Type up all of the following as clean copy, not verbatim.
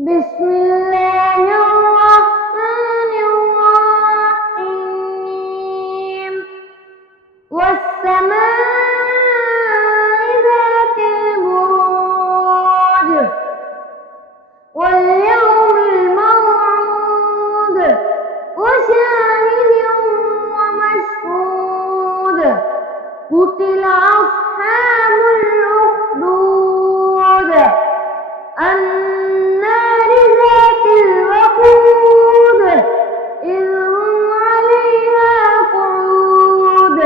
بسم الله الرحمن الرحيم والسماء ذات البروج واليوم الموعود وشاهد ومشهود قتل أصحاب الأخدود النار ذات الوقود إذ هم عليها قعود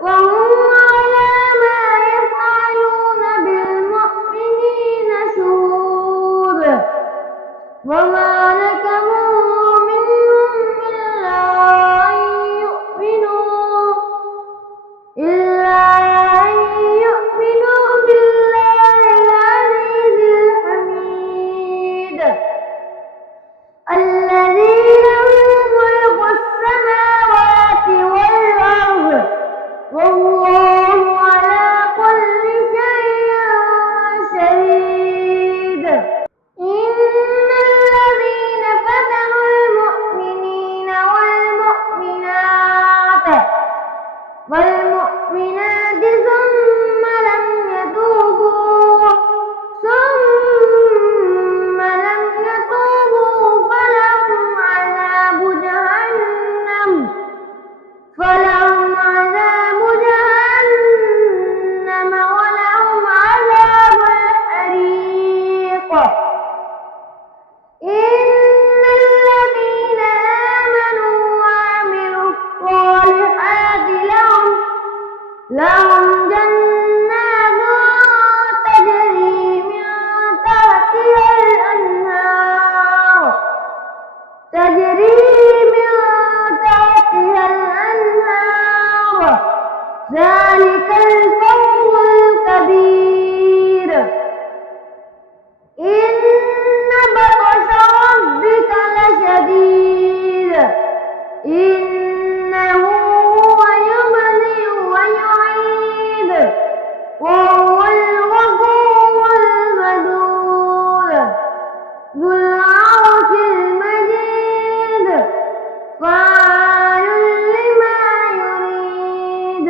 وهم على ما يفعلون بالمؤمنين شهود وما نكموا منهم إلا أن يؤمنوا بالله العزيز الحميد الذي له ملك السماوات والأرض والله على كل شيء شهيد إن الذين فتنوا المؤمنين والمؤمنات ثم لم يتوبوا فلهم عذاب جهنم ولهم عذاب الحريق إن الذين آمنوا وعملوا الصالحات لهم جنات تجري من تحتها الأنهار ذلك الفوز الكبير إن بطش ربك لشديد إنه هو يبدئ ويعيد وهو الغفور الودود ذو العرش المجيد فعال لما يريد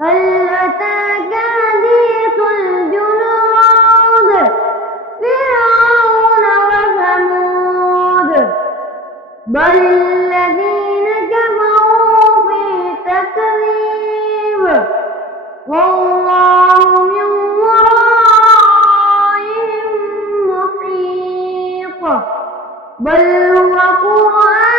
هل أتاك حديث الجنود فرعون وثمود بل الذين كفروا في تكذيب والله من ورائهم محيط بل هو قرآن